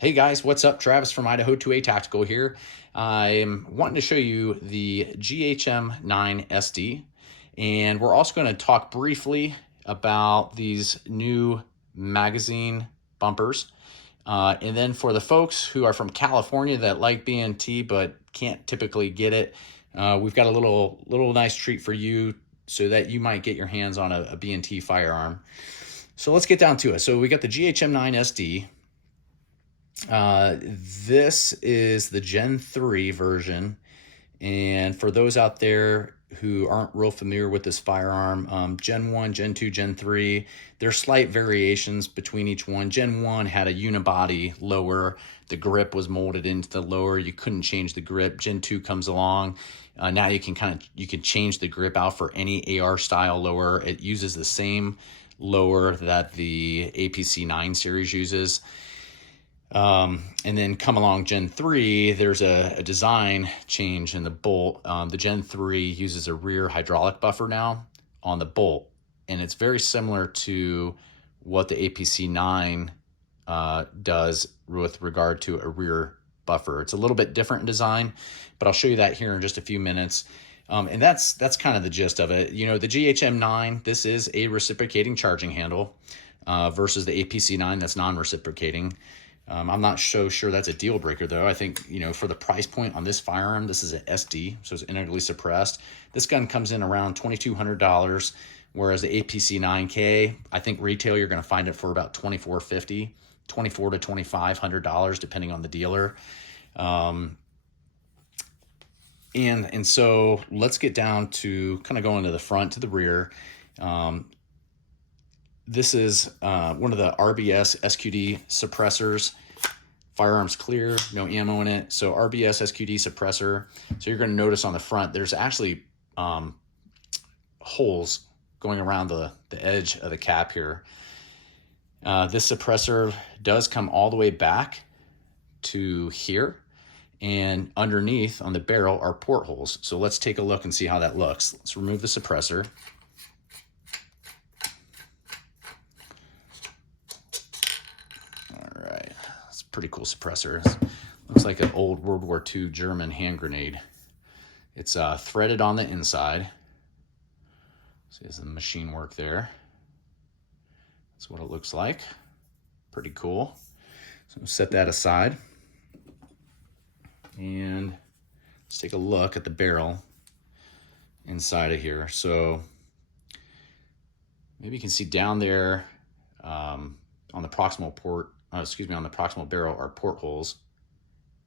Hey guys, what's up? Travis from Idaho 2A Tactical here. I'm wanting to show you the GHM9 SD, and we're also going to talk briefly about these new magazine bumpers. And then for the folks who are from California that like B&T but can't typically get it, we've got a little nice treat for you so that you might get your hands on a B&T firearm. So let's get down to it. So we got the GHM9 SD. This is the Gen 3 version, and for those out there who aren't real familiar with this firearm, Gen 1, Gen 2, Gen 3, there's slight variations between each one. Gen 1 had a unibody lower. The grip was molded into the lower. You couldn't change the grip. Gen 2 comes along. Now you can change the grip out for any AR style lower. It uses the same lower that the APC 9 series uses. And then come along Gen 3, there's a design change in the bolt. The Gen 3 uses a rear hydraulic buffer now on the bolt, and it's very similar to what the APC 9 does with regard to a rear buffer. It's a little bit different in design, but I'll show you that here in just a few minutes. And that's kind of the gist of it. You know, the GHM9, this is a reciprocating charging handle versus the APC 9 that's non-reciprocating. I'm not so sure that's a deal breaker though. I think, you know, for the price point on this firearm, this is an SD, so it's integrally suppressed. This gun comes in around $2,200, whereas the APC 9K, I think retail you're going to find it for about $2,450, $2,400 to $2,500 depending on the dealer. And so let's get down to kind of going to the front to the rear. This is one of the RBS SQD suppressors. Firearms clear, no ammo in it. So RBS SQD suppressor. So you're going to notice on the front, there's actually holes going around the edge of the cap here. This suppressor does come all the way back to here. And underneath on the barrel are portholes. So let's take a look and see how that looks. Let's remove the suppressor. Pretty cool suppressor. Looks like an old World War II German hand grenade. It's threaded on the inside. See, there's the machine work there. That's what it looks like. Pretty cool. So set that aside. And let's take a look at the barrel inside of here. So maybe you can see down there on the proximal port, on the proximal barrel are portholes,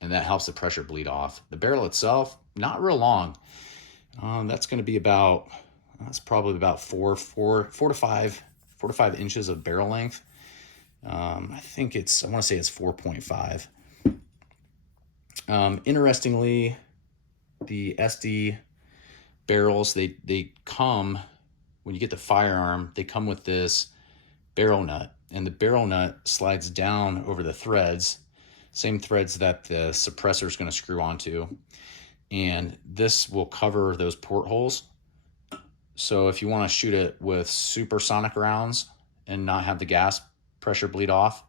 and that helps the pressure bleed off. The barrel itself, not real long. That's going to be about, that's probably about four to five inches of barrel length. I want to say it's 4.5. Interestingly, the SD barrels, they come, when you get the firearm, they come with this barrel nut. And the barrel nut slides down over the threads, same threads that the suppressor is going to screw onto. And this will cover those portholes. So if you want to shoot it with supersonic rounds and not have the gas pressure bleed off,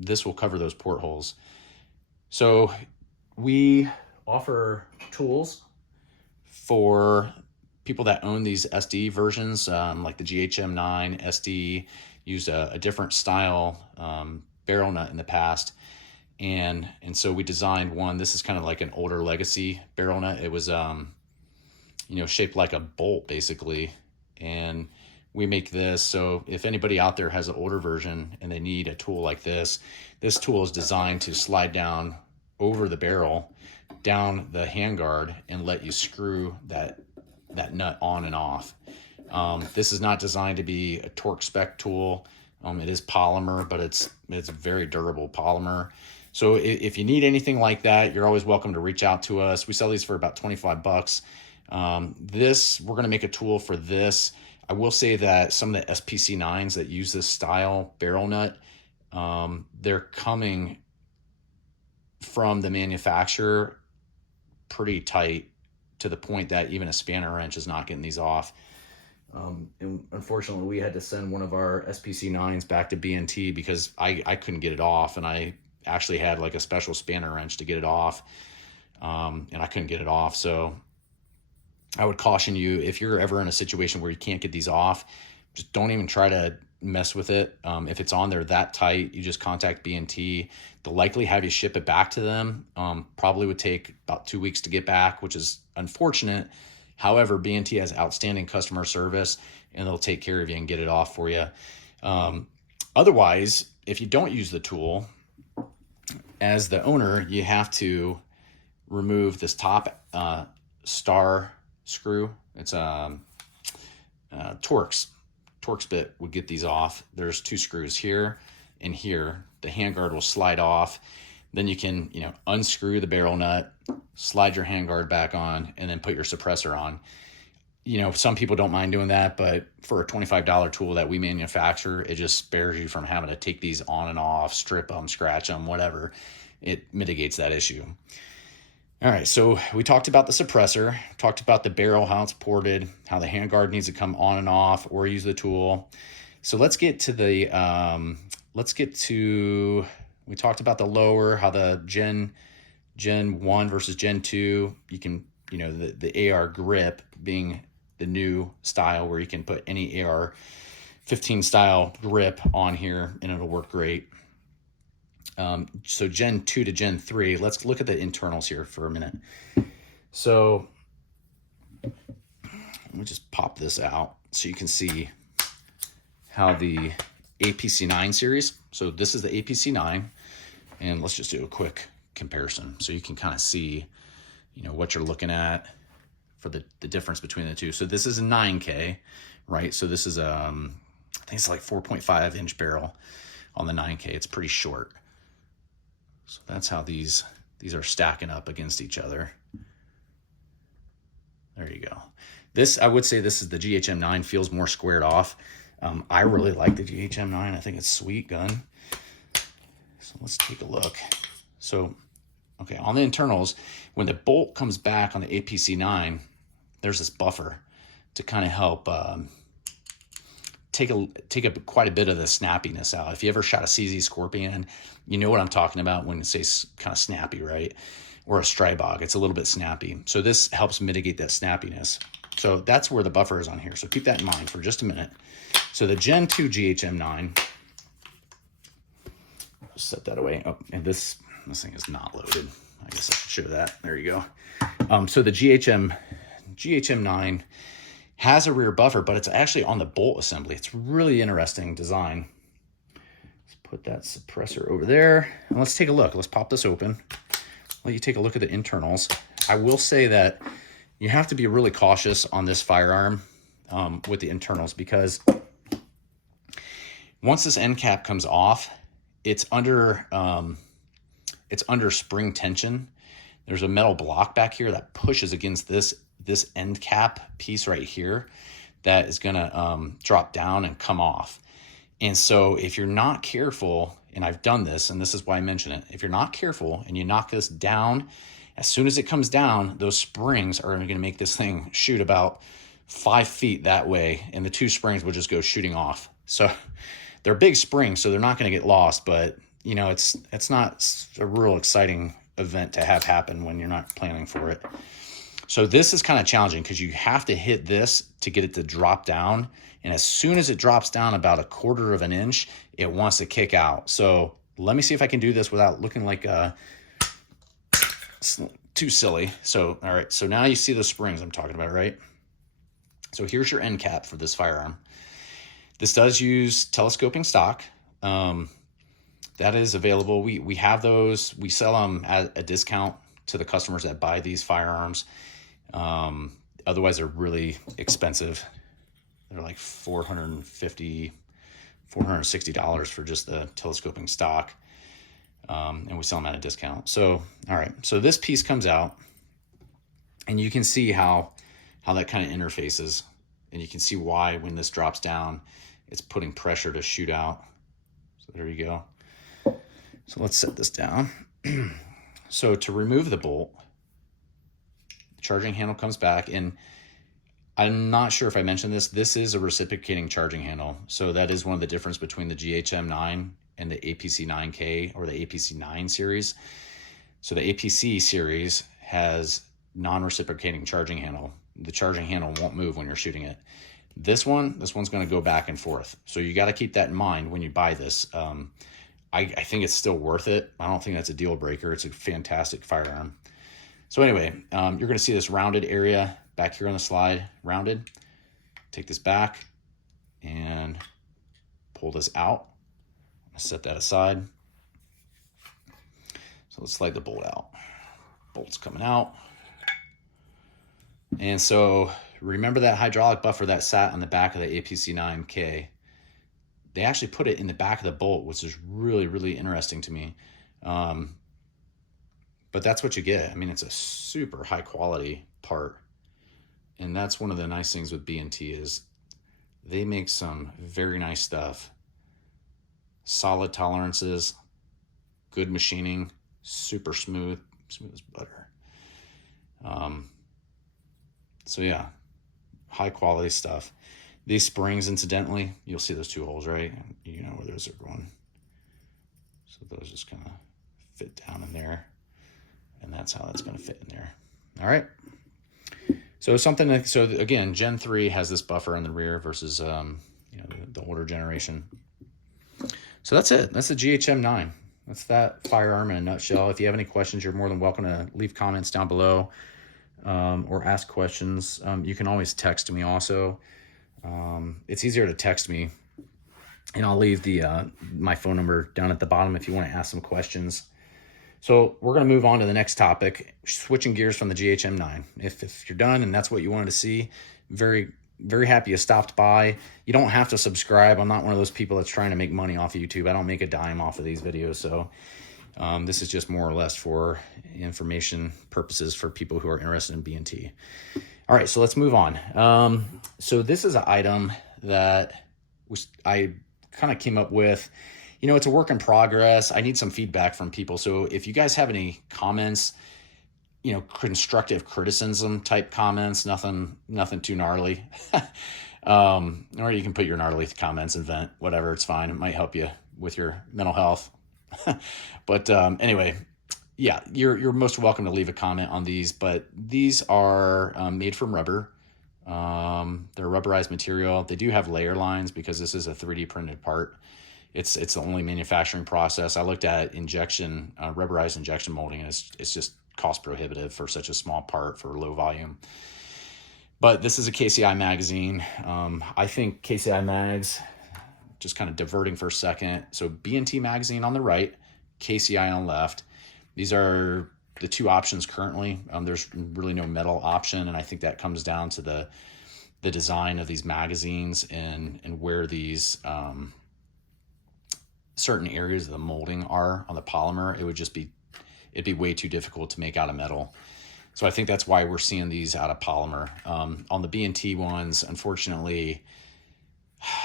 this will cover those portholes. So we offer tools for people that own these SD versions, like the GHM9 SD, used a different style barrel nut in the past, and so we designed one. This is kind of like an older legacy barrel nut. It was shaped like a bolt basically, and we make this. So if anybody out there has an older version and they need a tool like this tool is designed to slide down over the barrel, down the handguard, and let you screw that nut on and off. This is not designed to be a torque spec tool. It is polymer, but it's very durable polymer. So if you need anything like that, you're always welcome to reach out to us. We sell these for about 25 bucks. We're going to make a tool for this. I will say that some of the SPC 9s that use this style barrel nut, they're coming from the manufacturer pretty tight, to the point that even a spanner wrench is not getting these off. And unfortunately, we had to send one of our SPC 9s back to B&T because I couldn't get it off, and I actually had like a special spanner wrench to get it off, and I couldn't get it off. So I would caution you, if you're ever in a situation where you can't get these off, just don't even try to mess with it. If it's on there that tight, you just contact B&T. They'll likely have you ship it back to them. Probably would take about 2 weeks to get back, which is unfortunate. However, B&T has outstanding customer service, and they'll take care of you and get it off for you. Otherwise, if you don't use the tool, as the owner, you have to remove this top star screw. It's Torx bit would get these off. There's 2 screws here and here. The handguard will slide off. Then you can, unscrew the barrel nut, slide your handguard back on, and then put your suppressor on. Some people don't mind doing that, but for a $25 tool that we manufacture, it just spares you from having to take these on and off, strip them, scratch them, whatever. It mitigates that issue. All right, so we talked about the suppressor, talked about the barrel, how it's ported, how the handguard needs to come on and off or use the tool. So let's get to we talked about the lower, how the Gen 1 versus Gen 2, you can, the AR grip being the new style where you can put any AR-15 style grip on here and it'll work great. So Gen 2 to Gen 3, let's look at the internals here for a minute. So let me just pop this out so you can see how the APC9 series, so this is the APC9, and let's just do a quick comparison so you can kind of see, what you're looking at for the difference between the two. So this is a 9K, right? So this is, I think it's like 4.5 inch barrel on the 9K. It's pretty short. So that's how these are stacking up against each other. There you go. I would say this is the GHM9, feels more squared off. I really like the GHM9. I think it's a sweet gun. So let's take a look. So, okay, on the internals, when the bolt comes back on the APC9, there's this buffer to kind of help take quite a bit of the snappiness out. If you ever shot a CZ Scorpion, you know what I'm talking about when it says kind of snappy, right? Or a Strybog, it's a little bit snappy. So this helps mitigate that snappiness. So that's where the buffer is on here. So keep that in mind for just a minute. So the Gen 2 GHM9, set that away. Oh, and this thing is not loaded. I guess I should show that. There you go. So the GHM9 has a rear buffer, but it's actually on the bolt assembly. It's really interesting design. Let's put that suppressor over there. And let's take a look. Let's pop this open. Let you take a look at the internals. I will say that you have to be really cautious on this firearm with the internals, because once this end cap comes off, it's under spring tension. There's a metal block back here that pushes against this end cap piece right here that is gonna drop down and come off. And so if you're not careful, and I've done this, and this is why I mention it, if you're not careful and you knock this down, as soon as it comes down, those springs are gonna make this thing shoot about 5 feet that way, and the 2 springs will just go shooting off. So they're big springs, so they're not gonna get lost, but it's not a real exciting event to have happen when you're not planning for it. So this is kind of challenging because you have to hit this to get it to drop down. And as soon as it drops down about 1/4 of an inch, it wants to kick out. So let me see if I can do this without looking like too silly. So, all right. So now you see the springs I'm talking about, right? So here's your end cap for this firearm. This does use telescoping stock. That is available. We have those. We sell them at a discount to the customers that buy these firearms. Otherwise, they're really expensive. They're like $450, $460 for just the telescoping stock. And we sell them at a discount. So, all right. So this piece comes out, and you can see how that kind of interfaces. And you can see why when this drops down, it's putting pressure to shoot out. So there you go. So let's set this down. So to remove the bolt, the charging handle comes back, and I'm not sure if I mentioned this. This is a reciprocating charging handle. So that is one of the difference between the GHM9 and the APC 9K or the APC 9 series. So the APC series has non-reciprocating charging handle. The charging handle won't move when you're shooting it. This one's going to go back and forth. So you got to keep that in mind when you buy this. I think it's still worth it. I don't think that's a deal breaker. It's a fantastic firearm. So anyway, you're going to see this rounded area back here on the slide, rounded. Take this back and pull this out. Set that aside. So let's slide the bolt out. Bolt's coming out. And so remember that hydraulic buffer that sat on the back of the APC 9K? They actually put it in the back of the bolt, which is really, really interesting to me. But that's what you get. I mean, it's a super high quality part. And that's one of the nice things with B&T is they make some very nice stuff. Solid tolerances, good machining, super smooth as butter. So yeah, high quality stuff. These springs, incidentally, you'll see those 2 holes, right? You know where those are going. So those just kind of fit down in there, and that's how that's going to fit in there. All right. So so again, Gen 3 has this buffer in the rear versus the older generation. So that's it. That's the GHM9. That's that firearm in a nutshell. If you have any questions, you're more than welcome to leave comments down below or ask questions. You can always text me also. It's easier to text me, and I'll leave my phone number down at the bottom if you want to ask some questions. So we're going to move on to the next topic, switching gears from the GHM9. If you're done and that's what you wanted to see, very, very happy you stopped by. You don't have to subscribe. I'm not one of those people that's trying to make money off of YouTube. I don't make a dime off of these videos. So this is just more or less for information purposes for people who are interested in B&T. All right, so let's move on. So this is an item that I kind of came up with. You know, it's a work in progress. I need some feedback from people. So if you guys have any comments, constructive criticism type comments, nothing too gnarly. Or you can put your gnarly comments and vent, whatever, it's fine. It might help you with your mental health. But anyway, yeah, you're most welcome to leave a comment on these, but these are made from rubber. They're rubberized material. They do have layer lines because this is a 3D printed part. It's the only manufacturing process. I looked at rubberized injection molding, and it's just cost prohibitive for such a small part for low volume. But this is a KCI magazine. I think KCI mags, just kind of diverting for a second. So B&T Magazine on the right, KCI on the left. These are the 2 options currently. There's really no metal option, and I think that comes down to the design of these magazines and where these certain areas of the molding are on the polymer. It'd be way too difficult to make out of metal. So I think that's why we're seeing these out of polymer. On the B&T ones, unfortunately,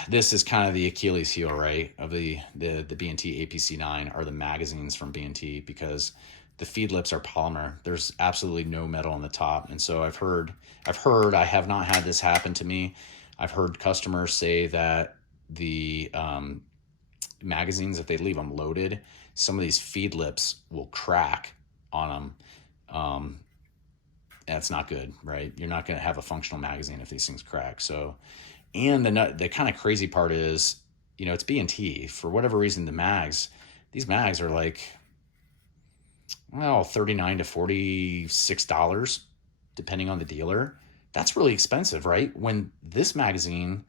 this is kind of the Achilles heel, right, of the B&T APC 9 are the magazines from B&T, because the feed lips are polymer. There's absolutely no metal on the top. And so I've heard, I have not had this happen to me. I've heard customers say that the magazines, if they leave them loaded, some of these feed lips will crack on them. That's not good, right? You're not going to have a functional magazine if these things crack. So, and the kind of crazy part is, it's B&T. For whatever reason, these mags are like, well, $39 to $46, depending on the dealer. That's really expensive, right? When this magazine,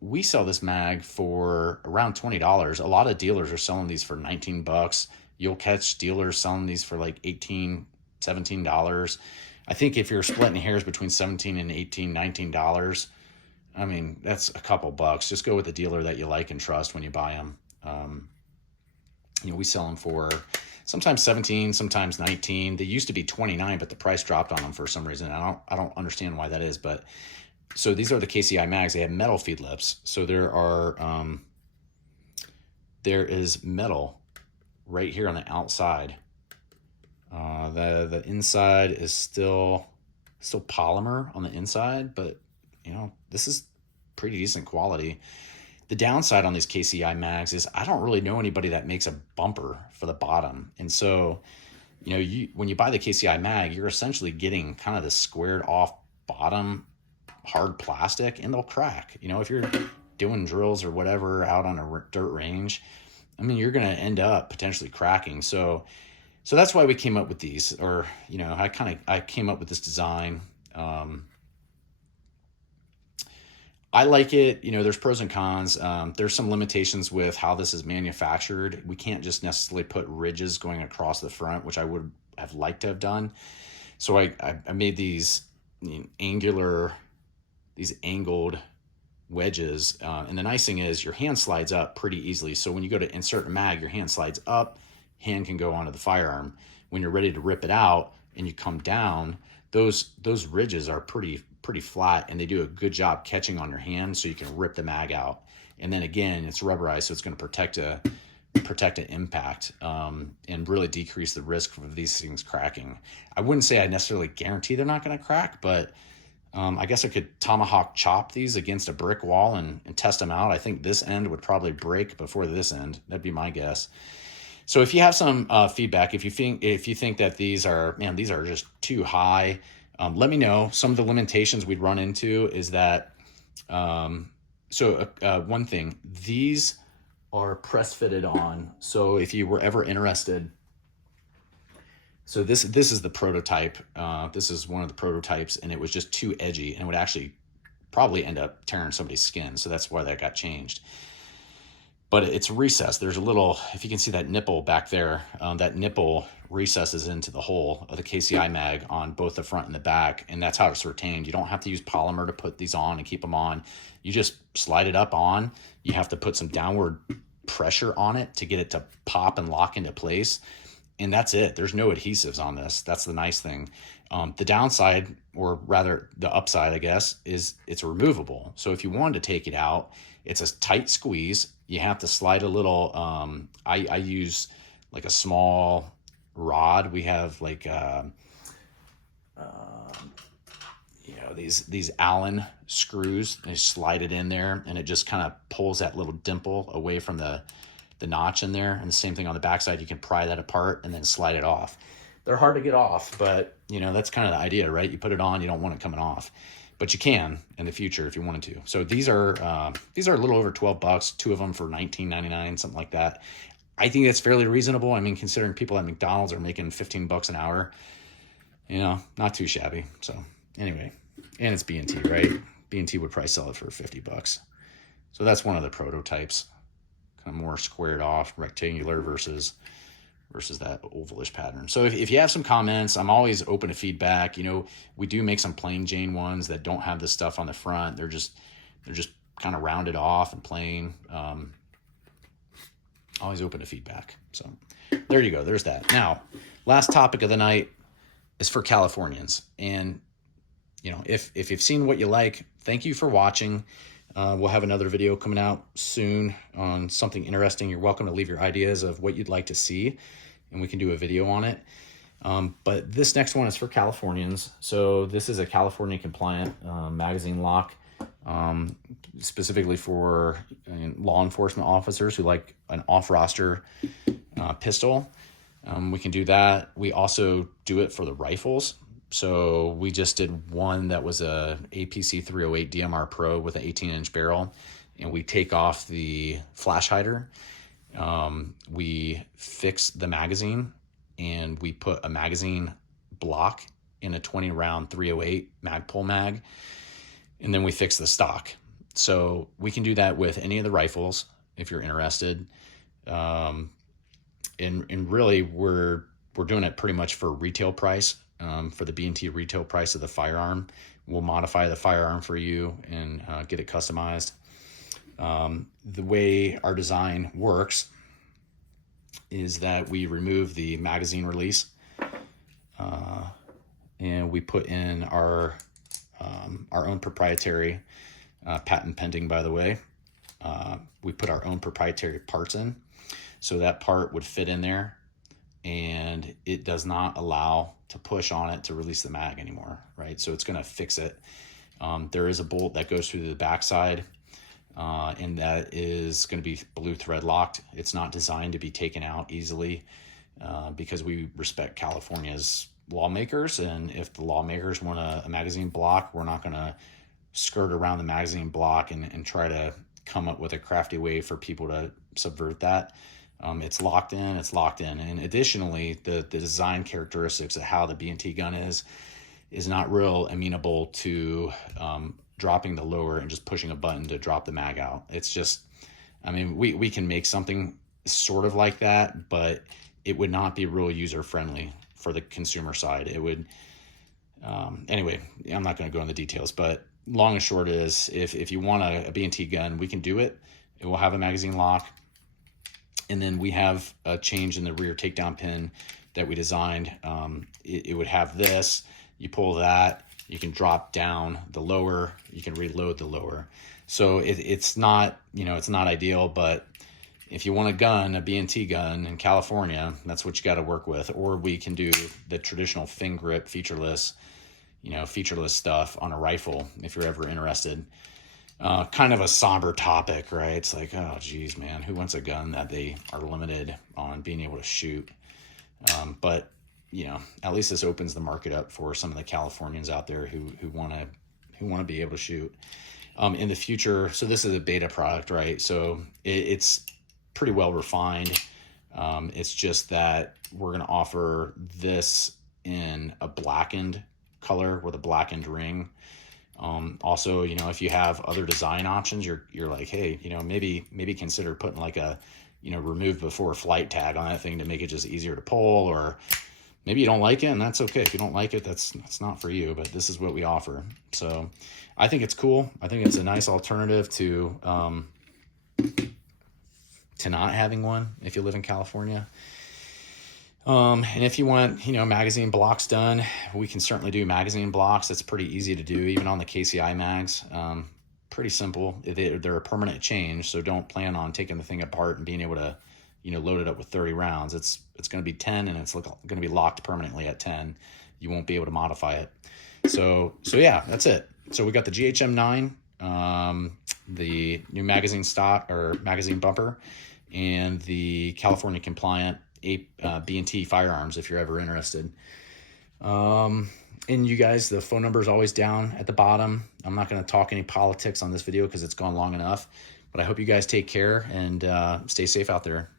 we sell this mag for around $20. A lot of dealers are selling these for $19. You'll catch dealers selling these for like $18, $17. I think if you're splitting hairs between $17 and $18, $19, I mean, that's a couple bucks. Just go with the dealer that you like and trust when you buy them. We sell them for sometimes 17, sometimes 19. They used to be 29, but the price dropped on them for some reason. I don't understand why that is, but so these are the KCI mags. They have metal feed lips. So there is metal right here on the outside. The inside is still polymer on the inside, but this is pretty decent quality. The downside on these KCI mags is I don't really know anybody that makes a bumper for the bottom. And so, when you buy the KCI mag, you're essentially getting kind of this squared off bottom hard plastic, and they'll crack. If you're doing drills or whatever out on a dirt range, I mean, you're going to end up potentially cracking. So that's why we came up with these, or, I came up with this design. I like it. There's pros and cons. There's some limitations with how this is manufactured. We can't just necessarily put ridges going across the front, which I would have liked to have done. So I made these angled wedges. And the nice thing is your hand slides up pretty easily. So when you go to insert a mag, your hand slides up, hand can go onto the firearm. When you're ready to rip it out and you come down, those ridges are pretty flat, and they do a good job catching on your hand, so you can rip the mag out. And then again, it's rubberized, so it's going to protect an impact, and really decrease the risk of these things cracking. I wouldn't say I necessarily guarantee they're not going to crack, but I guess I could tomahawk chop these against a brick wall and test them out. I think this end would probably break before this end. That'd be my guess. So if you have some feedback, if you think that these are just too high, let me know. Some of the limitations we'd run into is that, one thing, these are press fitted on. So if you were ever interested, so this is the prototype. This is one of the prototypes, and it was just too edgy, and it would actually probably end up tearing somebody's skin. So that's why that got changed. But it's recessed. There's a little, if you can see that nipple back there, that nipple recesses into the hole of the KCI mag on both the front and the back, and that's how it's retained. You don't have to use polymer to put these on and keep them on. You just slide it up on. You have to put some downward pressure on it to get it to pop and lock into place, and that's it. There's no adhesives on this. That's the nice thing. The downside, or rather the upside, I guess, is it's removable. So if you wanted to take it out, it's a tight squeeze. You have to slide a little. I use like a small rod. We have like these Allen screws. And you slide it in there, and it just kind of pulls that little dimple away from the notch in there. And the same thing on the backside. You can pry that apart and then slide it off. They're hard to get off, but that's kind of the idea, right? You put it on, you don't want it coming off, but you can in the future if you wanted to. So these are a little over $12, two of them for $19.99, something like that. I think that's fairly reasonable. I mean, considering people at McDonald's are making $15 an hour, not too shabby. So anyway, and it's B&T, right? B&T would probably sell it for $50. So that's one of the prototypes, kind of more squared off, rectangular versus that ovalish pattern. So if you have some comments, I'm always open to feedback. We do make some plain Jane ones that don't have this stuff on the front. They're just kind of rounded off and plain. Always open to feedback. So there you go. There's that. Now, last topic of the night is for Californians. And, if you've seen what you like, thank you for watching. We'll have another video coming out soon on something interesting. You're welcome to leave your ideas of what you'd like to see, and we can do a video on it. But this next one is for Californians. So this is a California compliant magazine lock, specifically for law enforcement officers who like an off-roster pistol. We can do that. We also do it for the rifles. So we just did one that was a APC 308 DMR Pro with an 18-inch barrel, and we take off the flash hider. We fix the magazine, and we put a magazine block in a 20-round 308 Magpul mag, and then we fix the stock. So we can do that with any of the rifles if you're interested. And really, we're doing it pretty much for retail price. For the B&T retail price of the firearm. We'll modify the firearm for you and get it customized. The way our design works is that we remove the magazine release, and we put in our own proprietary, patent pending, by the way. We put our own proprietary parts in, so that part would fit in there, and it does not allow to push on it to release the mag anymore, right? So it's going to fix it. There is a bolt that goes through the backside and that is going to be blue thread locked. It's not designed to be taken out easily because we respect California's lawmakers, and if the lawmakers want a magazine block, we're not going to skirt around the magazine block and try to come up with a crafty way for people to subvert that. It's locked in, it's locked in. And additionally, the design characteristics of how the B&T gun is not real amenable to dropping the lower and just pushing a button to drop the mag out. It's just, I mean, we can make something sort of like that, but it would not be real user friendly for the consumer side. It would, anyway, I'm not going to go into the details, but long and short is if you want a B&T gun, we can do it. It will have a magazine lock. And then we have a change in the rear takedown pin that we designed. It would have this, you pull that, you can drop down the lower, you can reload the lower. So it's not, it's not ideal, but if you want a gun, a B&T gun in California, that's what you got to work with. Or we can do the traditional fin grip featureless stuff on a rifle if you're ever interested. Kind of a somber topic, right? It's like, oh geez, man, who wants a gun that they are limited on being able to shoot? But at least this opens the market up for some of the Californians out there who want to be able to shoot in the future. So this is a beta product, right? So it's pretty well refined. It's just that we're going to offer this in a blackened color with a blackened ring. Also, if you have other design options, you're like, hey, maybe consider putting like a, remove before flight tag on that thing to make it just easier to pull, or maybe you don't like it and that's okay. If you don't like it, that's not for you, but this is what we offer. So I think it's cool. I think it's a nice alternative to not having one if you live in California. And if you want, magazine blocks done, we can certainly do magazine blocks. It's pretty easy to do, even on the KCI mags. Pretty simple. They're a permanent change, so don't plan on taking the thing apart and being able to, load it up with 30 rounds. It's going to be 10, and it's going to be locked permanently at 10. You won't be able to modify it. So yeah, that's it. So we got the GHM9, the new magazine stock or magazine bumper, and the California compliant B&T firearms if you're ever interested. And you guys, the phone number is always down at the bottom. I'm not going to talk any politics on this video because it's gone long enough, but I hope you guys take care and stay safe out there.